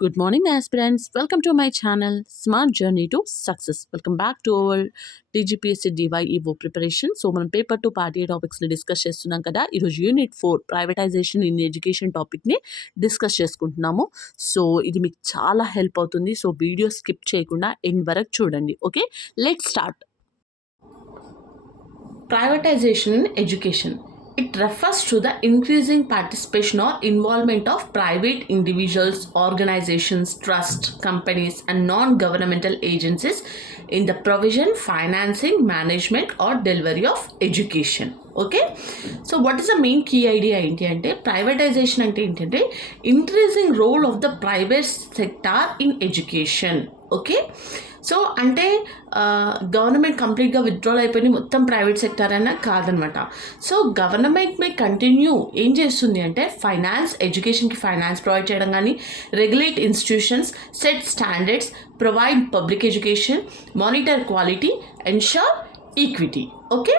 Good morning, aspirants. Welcome to my channel, Smart Journey to Success. Welcome back to our DGPSC DYEO preparation. So మనం paper to party టాపిక్స్ని discuss చేస్తున్నాం కదా. ఈరోజు unit 4 privatisation in education టాపిక్ని discuss చేసుకుంటున్నాము. So ఇది మీకు చాలా help అవుతుంది. సో వీడియో స్కిప్ చేయకుండా ఎండ్ వరకు చూడండి. Okay, let's start. Privatization in education. It refers to the increasing participation or involvement of private individuals, organizations, trusts, companies, and non-governmental agencies in the provision, financing, management, or delivery of education. Okay, so what is the main key idea ఏంటి అంటే privatization అంటే ఏంటంటే increasing role of the private sector in education. Okay, so అంటే government కంప్లీట్గా withdrawal అయిపోయి మొత్తం private sector అయినా కాదనమాట. సో గవర్నమెంట్ మే కంటిన్యూ ఏం చేస్తుంది అంటే ఫైనాన్స్, ఎడ్యుకేషన్కి ఫైనాన్స్ ప్రొవైడ్ చేయడం కానీ, regulate institutions, set standards, provide public education, monitor quality, ensure equity. Okay,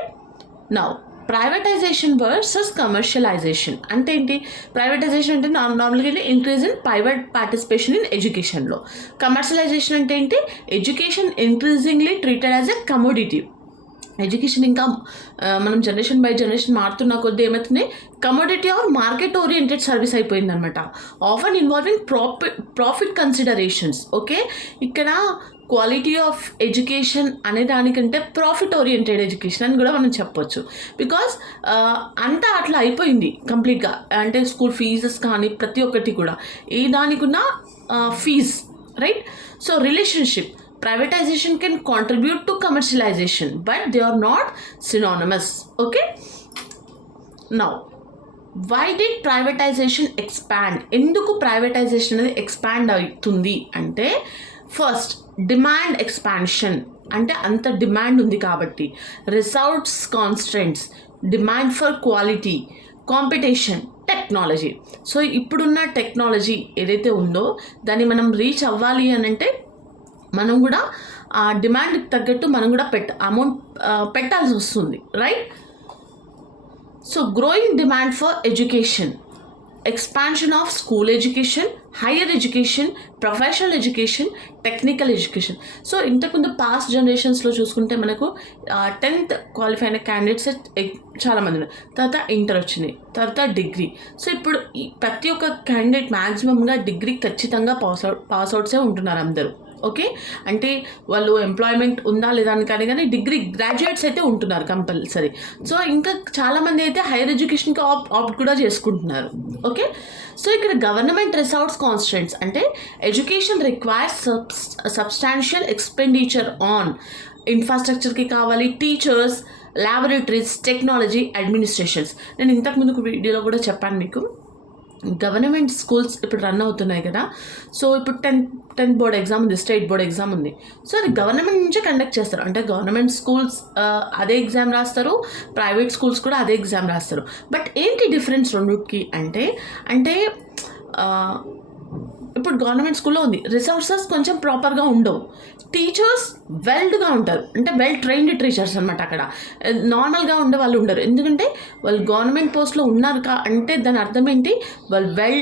now privatization versus commercialization అంటే ఏంటి? ప్రైవేటైజేషన్ అంటే నార్మల్గా increase in private participation in ఎడ్యుకేషన్లో. కమర్షియలైజేషన్ అంటే ఏంటి? Education increasingly treated as a commodity. Education ఇంకా మనం జనరేషన్ బై జనరేషన్ మారుతున్న కొద్దీ ఏమవుతుంది, commodity or market oriented service అయిపోయిందనమాట. Often involving profit considerations. Okay, ఇక్కడ క్వాలిటీ ఆఫ్ ఎడ్యుకేషన్ అనే దానికంటే ప్రాఫిట్ ఓరియంటెడ్ ఎడ్యుకేషన్ అని కూడా మనం చెప్పొచ్చు. బికాస్ అంతా అట్లా అయిపోయింది కంప్లీట్గా. అంటే స్కూల్ ఫీజెస్ కానీ ప్రతి ఒక్కటి కూడా ఏ దానికున్న fees, right? So relationship, privatization can contribute to commercialization, but they are not synonymous. Okay, now why did privatization expand? ఎందుకు ప్రైవేటైజేషన్ అనేది ఎక్స్పాండ్ అవుతుంది అంటే, ఫస్ట్ డిమాండ్ ఎక్స్పాన్షన్, అంటే అంత డిమాండ్ ఉంది కాబట్టి. Resource constraints, demand for quality, competition, technology. So ఇప్పుడున్న technology ఏదైతే ఉందో దాన్ని మనం రీచ్ అవ్వాలి అని అంటే మనం కూడా ఆ డిమాండ్కి తగ్గట్టు మనం కూడా అమౌంట్ పెట్టాల్సి వస్తుంది, right? So growing demand for education, expansion of school education, higher education, professional education, technical education. So ఇంతకుముందు పాస్ట్ జనరేషన్స్లో చూసుకుంటే మనకు 10th క్వాలిఫై అయిన క్యాండిడేట్స్ చాలామంది ఉన్నారు. తర్వాత ఇంటర్ వచ్చినాయి, తర్వాత డిగ్రీ. సో ఇప్పుడు ప్రతి ఒక్క క్యాండిడేట్ మ్యాక్సిమంగా డిగ్రీ ఖచ్చితంగా పాస్అవుట్సే ఉంటున్నారు అందరూ. ఓకే, అంటే వాళ్ళు ఎంప్లాయ్మెంట్ ఉందా లేదా అని కానీ డిగ్రీ గ్రాడ్యుయేట్స్ అయితే ఉంటున్నారు కంపల్సరీ. సో ఇంకా చాలామంది అయితే హైయర్ ఎడ్యుకేషన్కి ఆప్ట్ కూడా చేసుకుంటున్నారు. ఓకే, సో ఇక్కడ గవర్నమెంట్ రిసోర్స్ కాన్స్టెంట్స్ అంటే education requires substantial expenditure on ఇన్ఫ్రాస్ట్రక్చర్కి కావాలి, టీచర్స్, ల్యాబొరేటరీస్, టెక్నాలజీ, అడ్మినిస్ట్రేషన్స్. నేను ఇంతకుముందు వీడియోలో కూడా చెప్పాను మీకు, గవర్నమెంట్ స్కూల్స్ ఇప్పుడు రన్ అవుతున్నాయి కదా. సో ఇప్పుడు 10th బోర్డ్ ఎగ్జామ్ ఉంది, స్టేట్ బోర్డ్ ఎగ్జామ్ ఉంది. సో అది గవర్నమెంట్ నుంచే కండక్ట్ చేస్తారు. అంటే గవర్నమెంట్ స్కూల్స్ అదే ఎగ్జామ్ రాస్తారు, ప్రైవేట్ స్కూల్స్ కూడా అదే ఎగ్జామ్ రాస్తారు. బట్ ఏంటి డిఫరెన్స్ రెండుకి అంటే ఇప్పుడు గవర్నమెంట్ స్కూల్లో ఉంది, రిసోర్సెస్ కొంచెం ప్రాపర్గా ఉండవు, టీచర్స్ వెల్డ్గా ఉంటారు, అంటే వెల్ ట్రైన్డ్ టీచర్స్ అనమాట. అక్కడ నార్మల్గా ఉండే వాళ్ళు ఉండరు, ఎందుకంటే వాళ్ళు గవర్నమెంట్ పోస్ట్లో ఉన్నారు అంటే దాని అర్థం ఏంటి, వాళ్ళు వెల్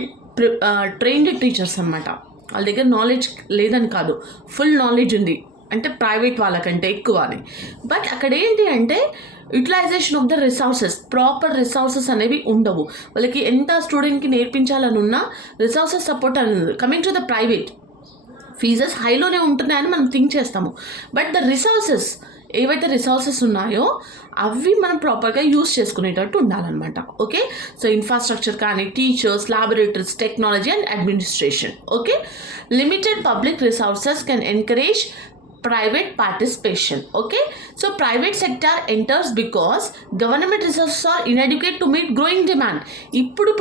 ట్రైన్డ్ టీచర్స్ అనమాట. వాళ్ళ దగ్గర నాలెడ్జ్ లేదని కాదు, ఫుల్ నాలెడ్జ్ ఉంది, అంటే ప్రైవేట్ వాళ్ళకంటే ఎక్కువ అని. బట్ అక్కడ ఏంటి అంటే utilization of the resources, proper resources అనేవి ఉండవు. వాళ్ళకి ఎంత స్టూడెంట్కి నేర్పించాలని ఉన్నా రిసోర్సెస్ సపోర్ట్ అనేది. Coming to the private, fees హైలోనే ఉంటున్నాయని మనం థింక్ చేస్తాము. బట్ ద రిసోర్సెస్, ఏవైతే రిసోర్సెస్ ఉన్నాయో అవి మనం ప్రాపర్గా యూజ్ చేసుకునేటట్టు ఉండాలన్నమాట. ఓకే, సో ఇన్ఫ్రాస్ట్రక్చర్ కానీ, teachers, laboratories, technology and administration. Okay, limited public resources can encourage private participation. Okay, so private sector enters because government resources are inadequate to meet growing demand. ఇప్పుడు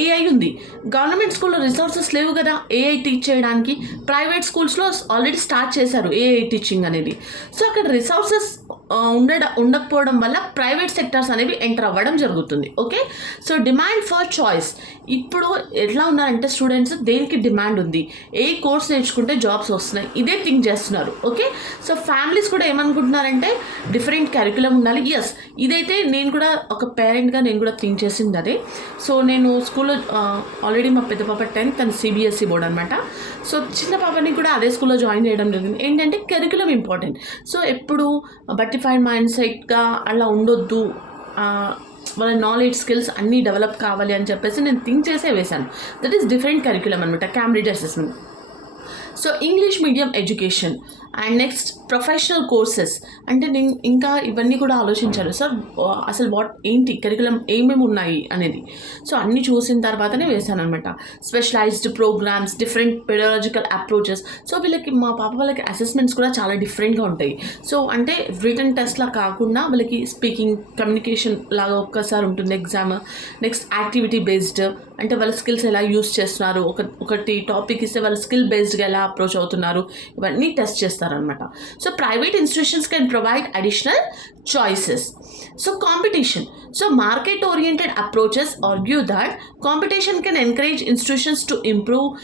AI ఉంది, government స్కూల్లో resources లేవు కదా AI teach చేయడానికి. Private స్కూల్స్లో already start చేశారు AI teaching అనేది. So అక్కడ రిసోర్సెస్ ఉండకపోవడం వల్ల ప్రైవేట్ సెక్టార్స్ అనేవి ఎంటర్ అవ్వడం జరుగుతుంది. Okay, so demand for choice. ఇప్పుడు ఎట్లా ఉన్నారంటే స్టూడెంట్స్ దేనికి డిమాండ్ ఉంది, ఏ కోర్స్ నేర్చుకుంటే జాబ్స్ వస్తున్నాయి, ఇదే థింక్ చేస్తున్నారు. ఓకే, సో ఫ్యామిలీస్ కూడా ఏమనుకుంటున్నారంటే డిఫరెంట్ కరికులం ఉండాలి. ఎస్, ఇదైతే నేను కూడా ఒక పేరెంట్గా నేను కూడా థింక్ చేసింది అదే. సో నేను స్కూల్లో ఆల్రెడీ మా పెద్ద పాప 10th తను సిబిఎస్ఈ బోర్డ్ అనమాట. సో చిన్న పాపని కూడా అదే స్కూల్లో జాయిన్ చేయడం జరిగింది. ఏంటంటే కరికులం ఇంపార్టెంట్. సో ఎప్పుడు బట్టిఫైడ్ మైండ్ సెట్గా అలా ఉండొద్దు, వాళ్ళ నాలెడ్జ్ స్కిల్స్ అన్నీ డెవలప్ కావాలి అని చెప్పేసి నేను థింక్ చేసే వేశాను. దట్ ఈస్ డిఫరెంట్ కరికులం అనమాట, Cambridge assessment. So English medium education and next professional courses అంటే నేను ఇంకా ఇవన్నీ కూడా ఆలోచించాను సార్, అసలు ఏంటి కరికులం ఏమేమి ఉన్నాయి అనేది. సో అన్నీ చూసిన తర్వాతనే వేశాను అనమాట. Specialized programs, different pedagogical approaches. So వీళ్ళకి మా పాప వాళ్ళకి అసెస్మెంట్స్ కూడా చాలా డిఫరెంట్గా ఉంటాయి. సో అంటే రిటర్న్ టెస్ట్లా కాకుండా వాళ్ళకి స్పీకింగ్, కమ్యూనికేషన్ లాగా ఒక్కసారి ఉంటుంది ఎగ్జామ్. నెక్స్ట్ యాక్టివిటీ బేస్డ్, అంటే వాళ్ళ స్కిల్స్ ఎలా యూస్ చేస్తున్నారు, ఒకటి టాపిక్ ఇస్తే వాళ్ళ స్కిల్ బేస్డ్గా ఎలా అప్రోచ్ అవుతున్నారు, ఇవన్నీ టెస్ట్ చేస్తారనమాట. So private institutions can provide additional choices. So competition. So market oriented approaches argue that competition can encourage institutions to improve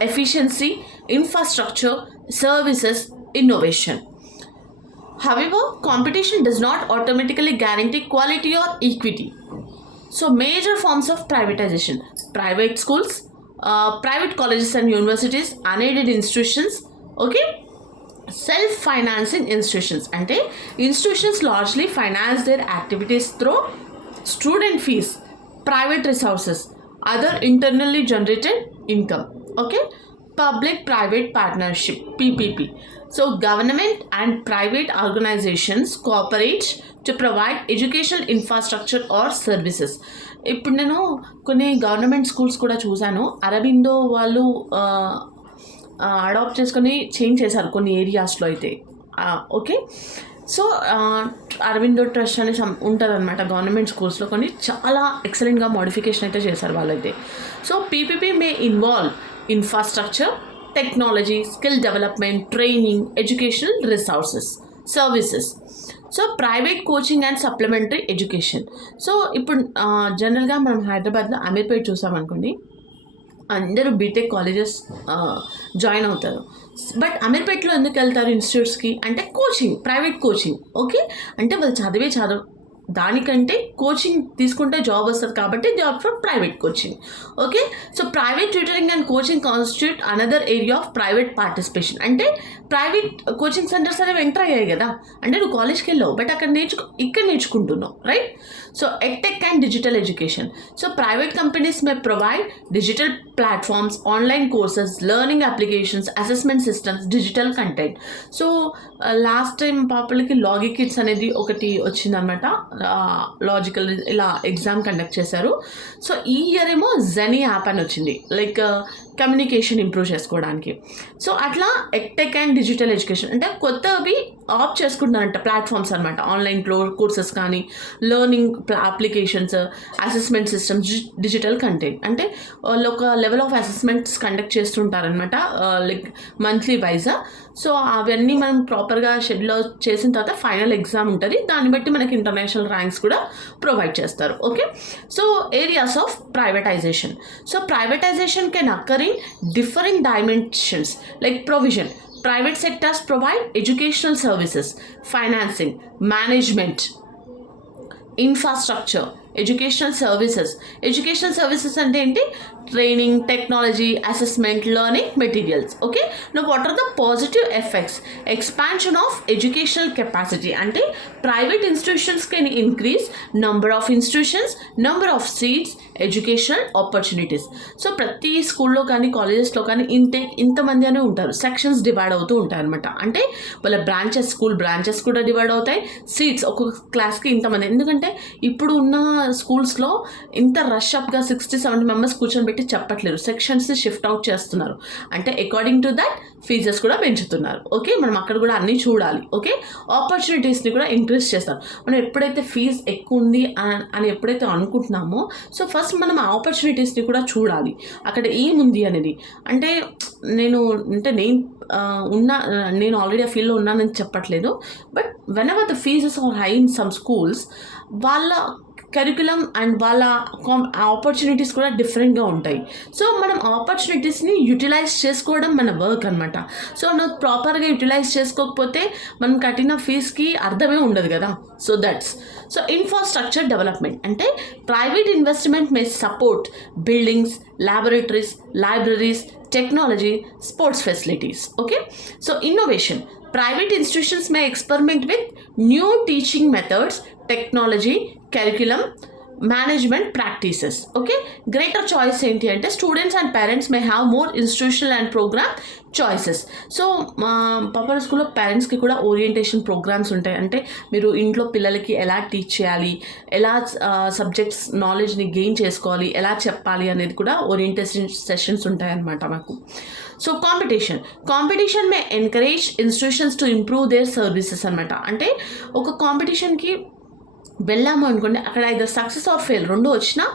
efficiency, infrastructure, services, innovation. However, competition does not automatically guarantee quality or equity. So major forms of privatization: private schools, private colleges and universities, unaided institutions, okay, self-financing institutions. అంటే institutions largely finance their activities through student fees, private resources, other internally generated income. Okay, public-private partnership, PPP. So government and private organizations cooperate to provide educational infrastructure or services. ఇప్పుడు నేను కొన్ని government schools కూడా చూశాను. అరబిందో వాళ్ళు adapt చేసుకొని change చేశారు కొన్ని ఏరియాస్లో అయితే. ఓకే, సో అరవిందో ట్రస్ట్ అని ఉంటుంది అనమాట గవర్నమెంట్ స్కూల్స్లో, కొన్ని చాలా ఎక్సలెంట్గా మోడిఫికేషన్ అయితే చేశారు వాళ్ళైతే. So PPP May involve infrastructure, technology, skill development, training, educational resources, services. So private coaching and supplementary education. So ఇప్పుడు జనరల్గా మనం హైదరాబాద్లో అమీర్పేట్ చూసామనుకోండి, అందరూ బీటెక్ కాలేజెస్ జాయిన్ అవుతారు. బట్ అమీర్పేట్లో ఎందుకు వెళ్తారు ఇన్స్టిట్యూట్స్కి అంటే కోచింగ్, ప్రైవేట్ కోచింగ్. ఓకే, అంటే వాళ్ళు చదివే దానికంటే కోచింగ్ తీసుకుంటే జాబ్ వస్తుంది కాబట్టి job for private coaching. Okay, so private tutoring and coaching constitute another area of private participation. అంటే ప్రైవేట్ కోచింగ్ సెంటర్స్ అనేవి ఎంటర్ అయ్యాయి కదా, అంటే నువ్వు కాలేజ్కి వెళ్ళావు బట్ అక్కడ ఇక్కడ నేర్చుకుంటున్నావు, right? So edtech and digital education. So private companies may provide digital platforms, online courses, learning applications, assessment systems, digital content. So last time పాపలకి లాగి కిడ్స్ అనేది ఒకటి వచ్చిందనమాట, లాజికల్ ఇలా ఎగ్జామ్ కండక్ట్ చేశారు. సో ఈ ఇయర్ ఏమో జెనీ యాప్ అని వచ్చింది, లైక్ కమ్యూనికేషన్ ఇంప్రూవ్ చేసుకోవడానికి. సో అట్లా ఎడ్టెక్ అండ్ డిజిటల్ ఎడ్యుకేషన్ అంటే కొత్తవి ఆప్ చేసుకుంటున్నారంట ప్లాట్ఫామ్స్ అనమాట, ఆన్లైన్ కోర్సెస్ కానీ, learning applications, assessment systems, digital content. అంటే వాళ్ళు ఒక లెవెల్ ఆఫ్ అసెస్మెంట్స్ కండక్ట్ చేస్తుంటారనమాట, లైక్ మంత్లీ వైజా. సో అవన్నీ మనం ప్రాపర్గా షెడ్యూల్ చేసిన తర్వాత ఫైనల్ ఎగ్జామ్ ఉంటుంది, దాన్ని బట్టి మనకి ఇంటర్నేషనల్ ర్యాంక్స్ కూడా ప్రొవైడ్ చేస్తారు. Okay, so areas of privatization. So privatization can occur in different dimensions like provision. Private sectors provide educational services, financing, management, infrastructure, educational services అంటే ఏంటి? Training, technology, assessment, learning materials. Okay, no what are the positive effects? Expansion of educational capacity. అంటే private institutions can increase number of institutions, number of seats, educational opportunities. So ప్రతి స్కూల్లో కానీ కాలేజెస్లో కానీ ఇంతమంది అనే ఉంటారు, సెక్షన్స్ డివైడ్ అవుతూ ఉంటాయి అనమాట. అంటే వాళ్ళ బ్రాంచెస్, స్కూల్ బ్రాంచెస్ కూడా డివైడ్ అవుతాయి, సీట్స్ ఒక్కొక్క క్లాస్కి ఇంతమంది. ఎందుకంటే ఇప్పుడు ఉన్న స్కూల్స్లో ఇంత రష్ అప్గా 60-70 మెంబర్స్ కూర్చొని పెట్టి చెప్పట్లేదు, సెక్షన్స్ని షిఫ్ట్ అవుట్ చేస్తున్నారు. అంటే అకార్డింగ్ టు దట్ ఫీజెస్ కూడా పెంచుతున్నారు. ఓకే, మనం అక్కడ కూడా అన్నీ చూడాలి. ఓకే, ఆపర్చునిటీస్ని కూడా ఇంక్రీజ్ చేస్తారు. మనం ఎప్పుడైతే ఫీజ్ ఎక్కువ ఉంది అని ఎప్పుడైతే అనుకుంటున్నామో, సో ఫస్ట్ ఫస్ట్ మనం ఆ ఆపర్చునిటీస్ని కూడా చూడాలి, అక్కడ ఏముంది అనేది. అంటే నేను నేను ఆల్రెడీ ఆ ఫీల్డ్లో ఉన్నానని చెప్పట్లేదు, but whenever the fees are high in some schools, వాళ్ళ కరికులం అండ్ వాళ్ళ ఆపర్చునిటీస్ కూడా డిఫరెంట్గా ఉంటాయి. సో మనం ఆపర్చునిటీస్ని యూటిలైజ్ చేసుకోవడం మన వర్క్ అనమాట. సో నువ్వు ప్రాపర్గా యూటిలైజ్ చేసుకోకపోతే మనం కట్టిన ఫీజ్కి అర్థమే ఉండదు కదా. సో ఇన్ఫ్రాస్ట్రక్చర్ డెవలప్మెంట్ అంటే private investment may support buildings, laboratories, libraries, technology, sports facilities. Okay, so innovation, private institutions may experiment with new teaching methods, technology, curriculum, management practices. Okay, greater choice ఏంటి అంటే students and parents may have more institutional and program choices. So పాపల స్కూల్లో పేరెంట్స్కి కూడా orientation programmes ఉంటాయి. అంటే మీరు ఇంట్లో పిల్లలకి ఎలా టీచ్ చేయాలి, ఎలా సబ్జెక్ట్స్ నాలెడ్జ్ని గెయిన్ చేసుకోవాలి, ఎలా చెప్పాలి అనేది కూడా ఓరియంటేషన్ సెషన్స్ ఉంటాయన్నమాట మాకు. So competition may encourage institutions to improve their services అనమాట. అంటే ఒక కాంపిటీషన్కి వెళ్ళాము అనుకోండి, అక్కడ ఐదర్ సక్సెస్ ఆర్ ఫెయిల్ రెండు వచ్చినా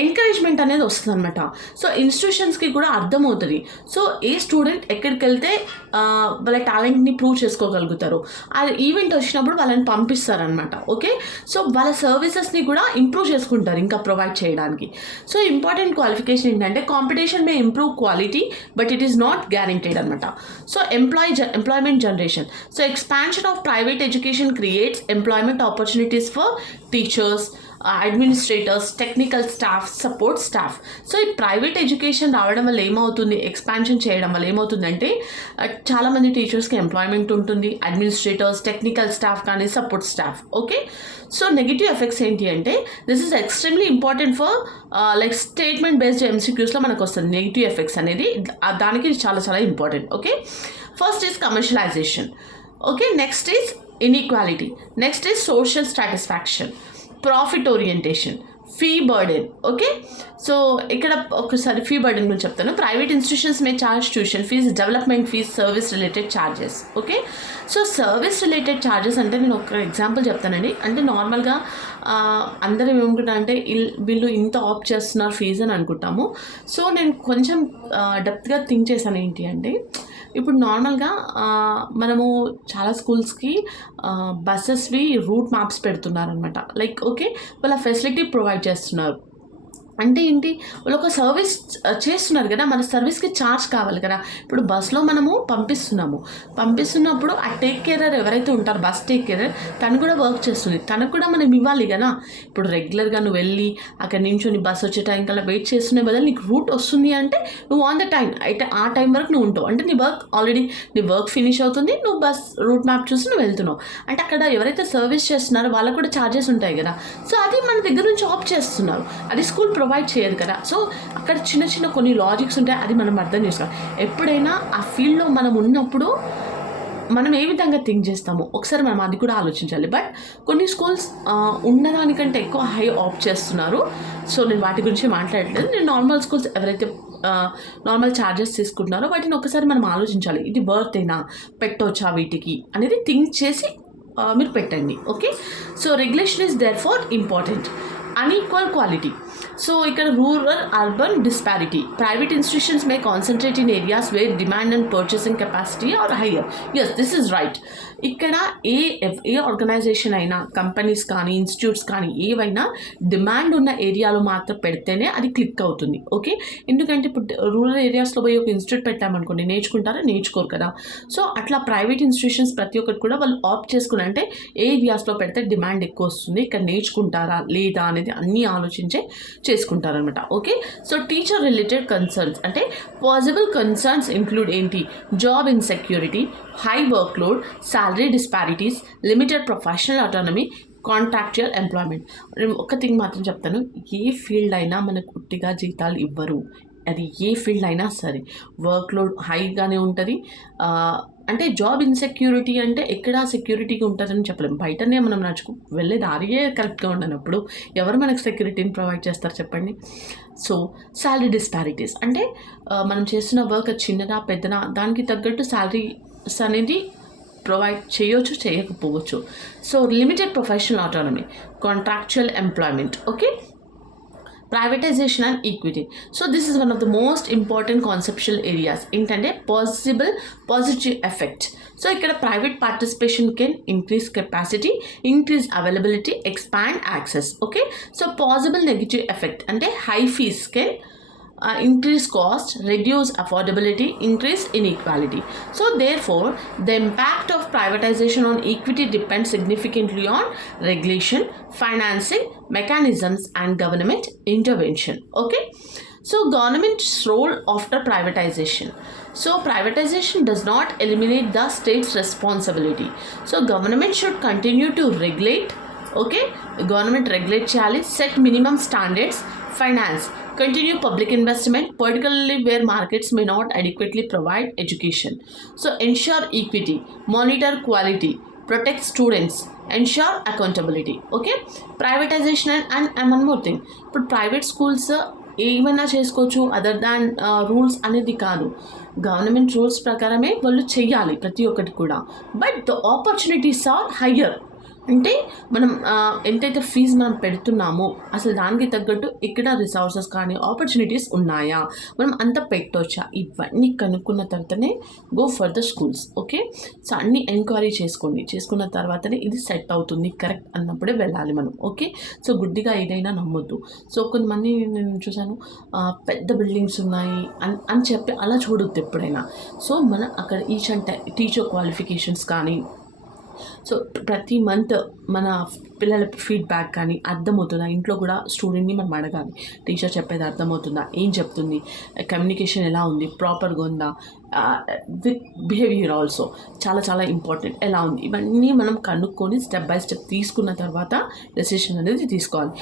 ఎంకరేజ్మెంట్ అనేది వస్తుంది అనమాట. సో ఇన్స్టిట్యూషన్స్కి కూడా అర్థమవుతుంది. సో ఏ స్టూడెంట్ ఎక్కడికి వెళ్తే వాళ్ళ టాలెంట్ని ప్రూవ్ చేసుకోగలుగుతారు, ఆ ఈవెంట్ వచ్చినప్పుడు వాళ్ళని పంపిస్తారనమాట. ఓకే, సో వాళ్ళ సర్వీసెస్ని కూడా ఇంప్రూవ్ చేసుకుంటారు ఇంకా ప్రొవైడ్ చేయడానికి. సో ఇంపార్టెంట్ క్వాలిఫికేషన్ ఏంటంటే competition may improve quality but it is not guaranteed అనమాట. So employment generation, so expansion of private education creates employment opportunities for teachers, administrators, technical staff, support staff. So ఈ private education రావడం వల్ల ఏమవుతుంది, expansion చేయడం వల్ల ఏమవుతుందంటే చాలామంది టీచర్స్కి ఎంప్లాయ్మెంట్ ఉంటుంది, అడ్మినిస్ట్రేటర్స్, టెక్నికల్ స్టాఫ్ కానీ support staff. Okay, so negative effects ఏంటి అంటే this is extremely important for like statement based ఎంసీక్యూస్లో మనకు వస్తుంది నెగిటివ్ ఎఫెక్ట్స్ అనేది. దానికి చాలా చాలా important. Okay, first is commercialization. Okay, next is inequality, next is social satisfaction, profit orientation, fee burden. Okay, so ఇక్కడ ఒకసారి ఫీ బర్డెన్ గురించి చెప్తాను. Private institutions may charge tuition fees, development fees, service related charges. Okay, so service related charges అంటే నేను ఒక example చెప్తానండి. అంటే నార్మల్గా అందరం ఏమనుకుంటా అంటే వీళ్ళు ఇంత ఆప్ట్ చేస్తున్నారు ఫీజు అని అనుకుంటాము. సో నేను కొంచెం డెప్త్గా థింక్ చేశాను. ఏంటి అంటే ఇప్పుడు నార్మల్గా మనము చాలా స్కూల్స్కి బస్సెస్వి రూట్ మ్యాప్స్ పెడుతున్నారనమాట. లైక్ ఓకే, వాళ్ళ ఫెసిలిటీ ప్రొవైడ్ చేస్తున్నారు. అంటే ఏంటి, వాళ్ళు ఒక సర్వీస్ చేస్తున్నారు కదా, మన సర్వీస్కి ఛార్జ్ కావాలి కదా. ఇప్పుడు బస్లో మనము పంపిస్తున్నప్పుడు ఆ టేక్ కేరర్ ఎవరైతే ఉంటారో, బస్ టేక్ కేరర్, తను కూడా వర్క్ చేస్తుంది, తనకు కూడా మనం ఇవ్వాలి కదా. ఇప్పుడు రెగ్యులర్గా నువ్వు వెళ్ళి అక్కడ నుంచి బస్ వచ్చే టైం కల్లా వెయిట్ చేస్తునే బదులు నీకు రూట్ వస్తుంది అంటే నువ్వు ఆన్ ద టైం అయితే ఆ టైం వరకు నువ్వు ఉంటావు. అంటే నీ వర్క్ ఫినిష్ అవుతుంది, నువ్వు బస్ రూట్ మ్యాప్ చూసి నువ్వు వెళ్తున్నావు. అంటే అక్కడ ఎవరైతే సర్వీస్ చేస్తున్నారో వాళ్ళకు కూడా ఛార్జెస్ ఉంటాయి కదా. సో అది మన దగ్గర నుంచి ఆప్ చేస్తున్నారు, అది స్కూల్ ప్రొవైడ్ చేయదు కదా. సో అక్కడ చిన్న చిన్న కొన్ని లాజిక్స్ ఉంటాయి, అది మనం అర్థం చేసుకోవాలి. ఎప్పుడైనా ఆ ఫీల్డ్లో మనం ఉన్నప్పుడు మనం ఏ విధంగా థింక్ చేస్తామో ఒకసారి మనం అది కూడా ఆలోచించాలి. బట్ కొన్ని స్కూల్స్ ఉన్నదానికంటే ఎక్కువ హై ఆప్ట్ చేస్తున్నారు. సో నేను వాటి గురించి మాట్లాడలేదు. నేను నార్మల్ స్కూల్స్ ఎవరైతే నార్మల్ ఛార్జెస్ తీసుకుంటున్నారో వాటిని ఒకసారి మనం ఆలోచించాలి. ఇది వర్త్ అయినా, పెట్టవచ్చా వీటికి అనేది థింక్ చేసి మీరు పెట్టండి. Okay, so regulation is there far important. unequal quality. So ఇక్కడ rural urban disparity. Private institutions may concentrate in areas where demand and purchasing capacity are higher. Yes, this is right. ఇక్కడ ఏ organisation అయినా, companies కానీ, institutes కానీ ఏవైనా demand ఉన్న ఏరియాలో మాత్రం పెడితేనే అది క్లిక్ అవుతుంది. ఓకే, ఎందుకంటే ఇప్పుడు రూరల్ ఏరియాస్లో పోయి ఒక ఇన్స్టిట్యూట్ పెట్టామనుకోండి, నేర్చుకోరు కదా. సో అట్లా ప్రైవేట్ ఇన్స్టిట్యూషన్స్ ప్రతి ఒక్కటి కూడా వాళ్ళు ఆప్ట్ చేసుకుని, అంటే ఏ ఏరియాస్లో పెడితే డిమాండ్ ఎక్కువ వస్తుంది, ఇక్కడ నేర్చుకుంటారా లేదా అనేది అన్నీ ఆలోచించే చేసుకుంటారనమాట. Okay, so teacher related concerns అంటే పాసిబుల్ కన్సర్న్స్ ఇంక్లూడ్ ఏంటి, job insecurity, high work load, salary disparities, limited professional autonomy, contractual employment. ఒక థింగ్ మాత్రం చెప్తాను, ఏ ఫీల్డ్ అయినా మనకు ఉట్టిగా జీతాలు ఇవ్వరు. అది ఏ ఫీల్డ్ అయినా సరే వర్క్ లోడ్ హైగానే ఉంటుంది. అంటే జాబ్ ఇన్సెక్యూరిటీ అంటే ఎక్కడ సెక్యూరిటీగా ఉంటుందని చెప్పలేము. బయటనే మనం వెళ్ళే దారియే కరెక్ట్గా ఉండనప్పుడు ఎవరు మనకు సెక్యూరిటీని ప్రొవైడ్ చేస్తారు చెప్పండి. సో శాలరీ డిస్పారిటీస్ అంటే మనం చేస్తున్న వర్క్ చిన్నదా పెద్దదా దానికి తగ్గట్టు శాలరీస్ అనేది ప్రొవైడ్ చేయొచ్చు, చేయకపోవచ్చు. So limited professional autonomy, contractual employment. Okay, privatization and equity. So this is one of the most important conceptual areas. ఏంటంటే పాజిటివ్ ఎఫెక్ట్. సో ఇక్కడ private participation can increase capacity, increase availability, expand access. Okay, so possible negative effect అంటే high fees can increase cost, reduce affordability, increase inequality. So therefore, the impact of privatization on equity depends significantly on regulation, financing, mechanisms and government intervention. Okay, so government's role after privatization. So privatization does not eliminate the state's responsibility. So government should continue to regulate. Okay, government regulate చేయాలి, set minimum standards, finance, continue public investment, particularly where markets may not adequately provide education. So ensure equity, monitor quality, protect students, ensure accountability. Okay, privatization and one more thing, ఇప్పుడు private schools ఏమైనా చేసుకోవచ్చు other than rules అనేది కాదు, government rules ప్రకారమే వాళ్ళు చెయ్యాలి ప్రతి ఒక్కటి కూడా. But the opportunities are higher. అంటే మనం ఎంతైతే ఫీజు మనం పెడుతున్నామో అసలు దానికి తగ్గట్టు ఇక్కడ రిసోర్సెస్ కానీ ఆపర్చునిటీస్ ఉన్నాయా, మనం అంత పెట్టవచ్చా, ఇవన్నీ కనుక్కున్న తర్వాతనే go for the schools. Okay, so అన్నీ ఎంక్వైరీ చేసుకున్న తర్వాతనే ఇది సెట్ అవుతుంది కరెక్ట్ అన్నప్పుడే వెళ్ళాలి మనం. ఓకే, సో గుడ్డిగా ఏదైనా నమ్మొద్దు. సో కొంతమంది నేను చూశాను పెద్ద బిల్డింగ్స్ ఉన్నాయి అని చెప్పి అలా చూడొద్దు ఎప్పుడైనా. సో మనం అక్కడ ఈచ్ అండ్ టీచర్ క్వాలిఫికేషన్స్ కానీ, సో ప్రతి మంత్ మన పిల్లల ఫీడ్బ్యాక్ కానీ అర్థమవుతుందా, ఇంట్లో కూడా స్టూడెంట్ని మనం అడగాలి, టీచర్ చెప్పేది అర్థమవుతుందా, ఏం చెప్తుంది, కమ్యూనికేషన్ ఎలా ఉంది, ప్రాపర్గా ఉందా, విత్ బిహేవియర్ ఆల్సో చాలా చాలా ఇంపార్టెంట్, ఎలా ఉంది, ఇవన్నీ మనం కనుక్కొని స్టెప్ బై స్టెప్ తీసుకున్న తర్వాత డెసిషన్ అనేది తీసుకోవాలి.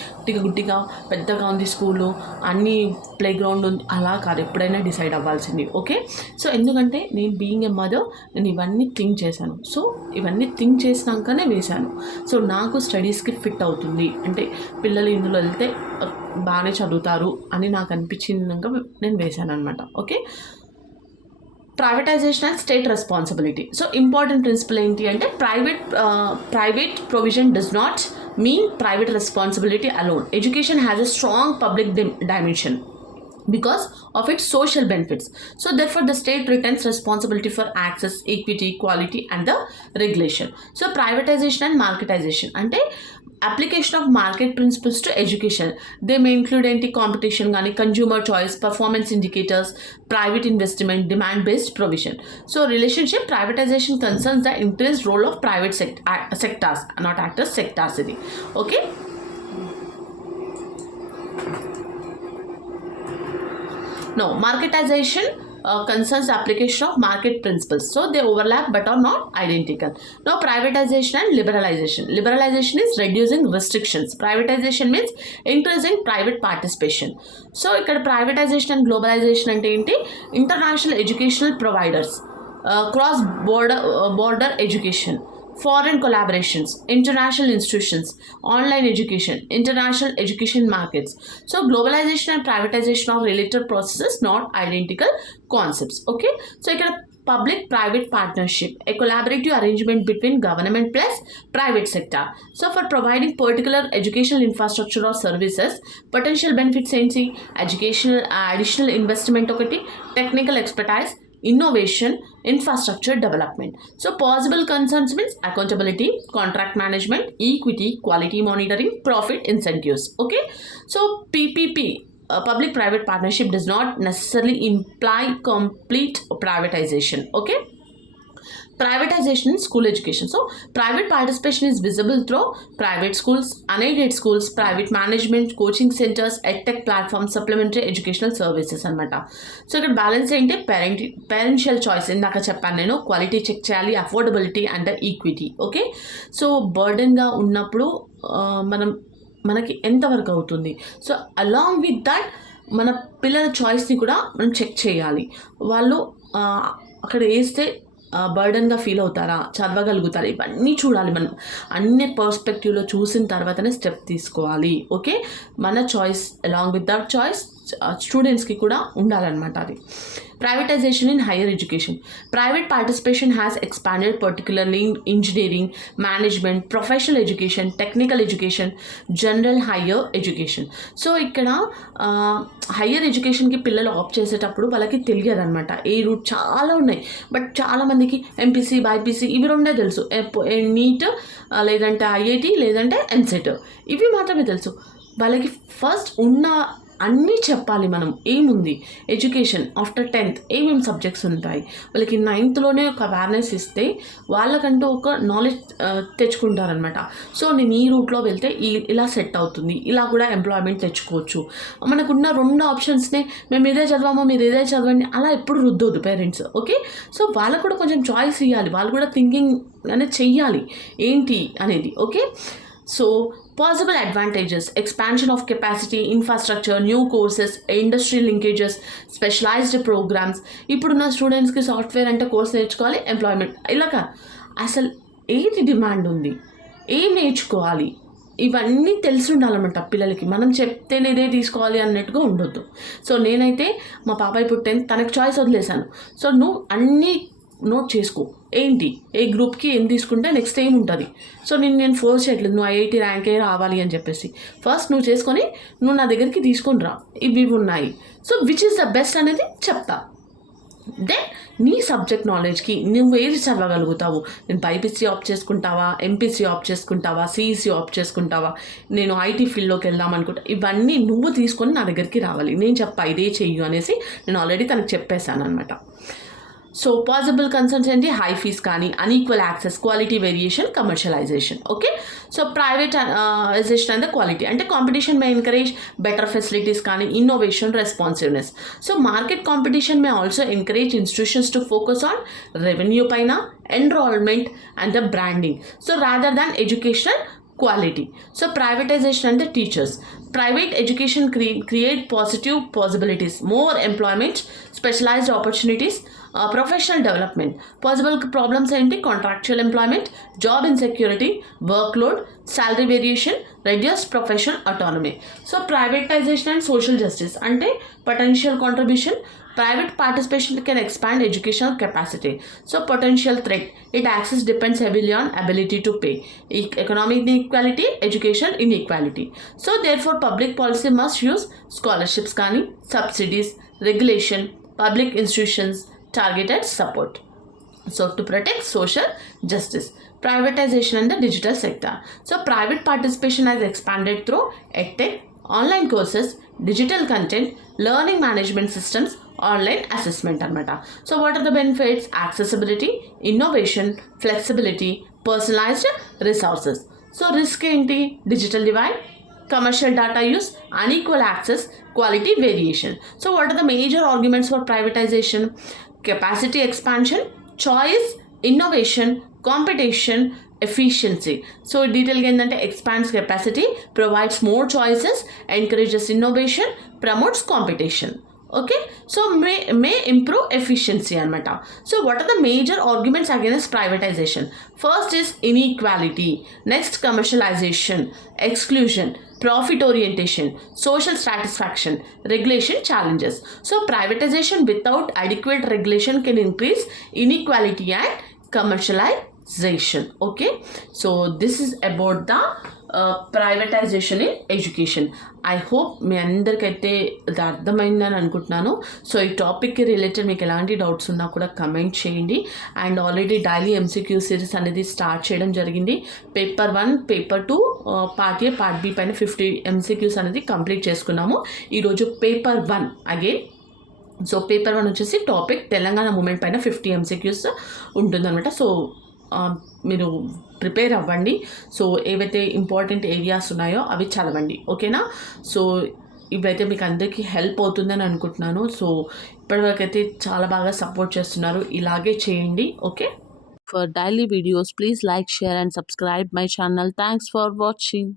గుట్టిగా పెద్దగా ఉంది స్కూలు, అన్ని ప్లే గ్రౌండ్ ఉంది అలా కాదు, ఎప్పుడైనా డిసైడ్ అవ్వాల్సింది. ఓకే, సో ఎందుకంటే నేను బీయింగ్ ఎ మదర్ నేను ఇవన్నీ థింక్ చేశాను. సో ఇవన్నీ థింక్ చేసినాకనే వేశాను. సో నాకు స్టడీస్కి ఫిట్ అవుతుంది అంటే పిల్లలు ఇందులో వెళ్తే బాగానే చదువుతారు అని నాకు అనిపించినాక నేను వేశాను అనమాట. Okay, privatization and state responsibility. So important principle ఏంటి అంటే private provision does not mean private responsibility alone. Education has a strong public dimension because of its social benefits. So therefore the state retains responsibility for access, equity, quality and the regulation. So privatization and marketization ante application of market principles to education. They may include competition gaani, consumer choice, performance indicators, private investment, demand based provision. So relationship privatization concerns the increased role of private sectors, not actors, sectors idi. Okay, no, marketization concerns application of market principles. So they overlap but are not identical. Now privatization and liberalization. Liberalization is reducing restrictions. Privatization means increasing private participation. So ikkada privatization and globalization ante enti, international educational providers, cross border education, foreign collaborations, international institutions, online education, international education markets. So globalization and privatization are related processes, not identical concepts. Okay, so ikkada public private partnership, a collaborative arrangement between government plus private sector. So for providing particular educational infrastructure or services, potential benefits ఏంటి, educational additional investment ఒకటి, technical expertise, innovation, infrastructure development. So possible concerns means accountability, contract management, equity, quality monitoring, profit incentives. Okay, so PPP, public private partnership, does not necessarily imply complete privatization. Okay, privatization in school education. So private participation is visible through private schools, unaided schools, private management, coaching centers, edtech platforms, supplementary educational services అనమాట. So ఇక్కడ balance ఏంటి, parental choice ఇందాక చెప్పాను నేను, quality check చేయాలి, affordability and equity. Okay, so బర్డెన్గా ఉన్నప్పుడు మనకి ఎంతవరకు అవుతుంది, సో అలాంగ్ విత్ దట్ మన పిల్లల చాయిస్ని కూడా మనం చెక్ చేయాలి. వాళ్ళు అక్కడ వేస్తే బర్డన్గా ఫీల్ అవుతారా, చదవగలుగుతారా, ఇవన్నీ చూడాలి మనం. అన్ని పర్స్పెక్టివ్లో చూసిన తర్వాతనే స్టెప్ తీసుకోవాలి. ఓకే, మన choice along with that choice స్టూడెంట్స్కి కూడా ఉండాలన్నమాట అది. Privatization in higher education. Private participation has expanded particularly in engineering, management, professional education, technical education, general higher education. So ఇక్కడ హైయర్ ఎడ్యుకేషన్కి పిల్లలు ఆప్ట్ చేసేటప్పుడు వాళ్ళకి తెలియదు అనమాట. ఏ రూట్ చాలా ఉన్నాయి, బట్ చాలామందికి ఎంపీసీ, బైపీసీ ఇవి రెండే తెలుసు. నీట్ లేదంటే ఐఐటి లేదంటే ఎంసెట్ ఇవి మాత్రమే తెలుసు. వాళ్ళకి ఫస్ట్ ఉన్న అన్నీ చెప్పాలి మనం. ఏముంది ఎడ్యుకేషన్ ఆఫ్టర్ 10th ఏమేమి సబ్జెక్ట్స్ ఉంటాయి, వాళ్ళకి 9thలోనే ఒక అవేర్నెస్ ఇస్తే వాళ్ళకంటూ ఒక నాలెడ్జ్ తెచ్చుకుంటారనమాట. సో నేను ఈ రూట్లో వెళ్తే ఇలా సెట్ అవుతుంది, ఇలా కూడా ఎంప్లాయ్మెంట్ తెచ్చుకోవచ్చు. మనకున్న 2 ఆప్షన్స్నే మేము ఇదే చదవామో మీరు ఇదే చదవండి అలా ఎప్పుడు రుద్దొద్దు పేరెంట్స్. ఓకే, సో వాళ్ళకు కూడా కొంచెం చాయిస్ ఇవ్వాలి, వాళ్ళు కూడా థింకింగ్ అనేది చెయ్యాలి ఏంటి అనేది. Okay, so possible advantages: expansion of capacity, infrastructure, new courses, industry linkages, specialized programs. ఇప్పుడున్న స్టూడెంట్స్కి సాఫ్ట్వేర్ అంటే కోర్స్ నేర్చుకోవాలి, ఎంప్లాయ్మెంట్ ఇలాగా అసలు ఏంటి డిమాండ్ ఉంది, ఏం నేర్చుకోవాలి ఇవన్నీ తెలిసి ఉండాలన్నమాట పిల్లలకి. మనం చెప్తేనే ఇదే తీసుకోవాలి అన్నట్టుగా ఉండొద్దు. సో నేనైతే మా పాపాయి పుట్టిన తనకు చాయిస్ వదిలేశాను. సో నువ్వు అన్నీ నోట్ చేసుకో, ఏంటి ఏ గ్రూప్కి ఏం తీసుకుంటే నెక్స్ట్ ఏం ఉంటుంది. సో నేను ఫోర్స్ చేయట్లేదు నువ్వు ఐఐటి ర్యాంకే రావాలి అని చెప్పేసి. ఫస్ట్ నువ్వు చేసుకొని నువ్వు నా దగ్గరికి తీసుకొని రా, ఇవి ఉన్నాయి, so which is the best అనేది చెప్తా. దెన్ నీ సబ్జెక్ట్ నాలెడ్జ్కి నువ్వు ఏది చదవగలుగుతావు. నేను బైపీసీ ఆప్ట్ చేసుకుంటావా, ఎంపీసీ ఆప్ట్ చేసుకుంటావా, సిఈసీ ఆప్ట్ చేసుకుంటావా, నేను ఐటీ ఫీల్డ్లోకి వెళ్దాం అనుకుంటా, ఇవన్నీ నువ్వు తీసుకొని నా దగ్గరికి రావాలి. నేను చెప్పా ఇదే చెయ్యు అనేసి నేను ఆల్రెడీ తనకు చెప్పేశాను అనమాట. సో పాసిబుల్ కన్సర్న్స్ ఏంటి, హై ఫీస్ కానీ, unequal access, quality variation, commercialization. Okay, so privatization అంటే క్వాలిటీ అంటే competition may encourage better facilities కానీ, innovation, responsiveness. So market competition may also encourage institutions to focus on revenue పైన, enrolment and the branding, so rather than educational quality. So privatization and the teachers. Private education create positive possibilities, more employment, specialized opportunities, professional development. Possible problems ఏంటి, contractual employment, job insecurity, workload, salary variation, reduced professional autonomy. So privatization and social justice అంటే potential contribution. Private participation can expand educational capacity. So potential threat, it access depends heavily on ability to pay. Economic inequality, education inequality. So therefore public policy must use scholarships కానీ, subsidies, regulation, public institutions, targeted support. So to protect social justice. Privatization in the digital sector. So private participation has expanded through EdTech, online courses, digital content, learning management systems, online assessment అనమాట. So what are the benefits, accessibility, innovation, flexibility, personalized resources. So risk ఏంటి, digital divide, commercial data use, unequal access, quality variation. So what are the major arguments for privatization, capacity expansion, choice, innovation, competition, efficiency. So detailగా ఏంటంటే expands capacity, provides more choices, encourages innovation, promotes competition. Okay, so may improve efficiency అనమాట. So what are the major arguments against privatization? First is inequality, next commercialization, exclusion, profit orientation, social satisfaction, regulation challenges. So privatization without adequate regulation can increase inequality and commercialization. Okay, so this is about the privatization in education. I hope మీ అందరికైతే ఇది అర్థమైందని అనుకుంటున్నాను. So ఈ టాపిక్కి related మీకు ఎలాంటి doubts ఉన్నా కూడా కమెంట్ చేయండి. And already daily MCQ series అనేది స్టార్ట్ చేయడం జరిగింది. Paper 1, paper 2, part A, part B పైన 50 ఎంసీక్యూస్ అనేది కంప్లీట్ చేసుకున్నాము. ఈరోజు పేపర్ 1 అగైన్. సో పేపర్ 1 వచ్చేసి టాపిక్ తెలంగాణ మూమెంట్ పైన 50 ఎంసీక్యూస్ ఉంటుందన్నమాట. సో మీరు ప్రిపేర్ అవ్వండి. సో ఏవైతే ఇంపార్టెంట్ ఏరియాస్ ఉన్నాయో అవి చదవండి, ఓకేనా. సో ఇవైతే మీకు అందరికీ హెల్ప్ అవుతుందని అనుకుంటున్నాను. సో ఇప్పటివరకైతే చాలా బాగా సపోర్ట్ చేస్తున్నారు, ఇలాగే చేయండి. Okay, for daily videos please like, share and subscribe my channel. Thanks for watching.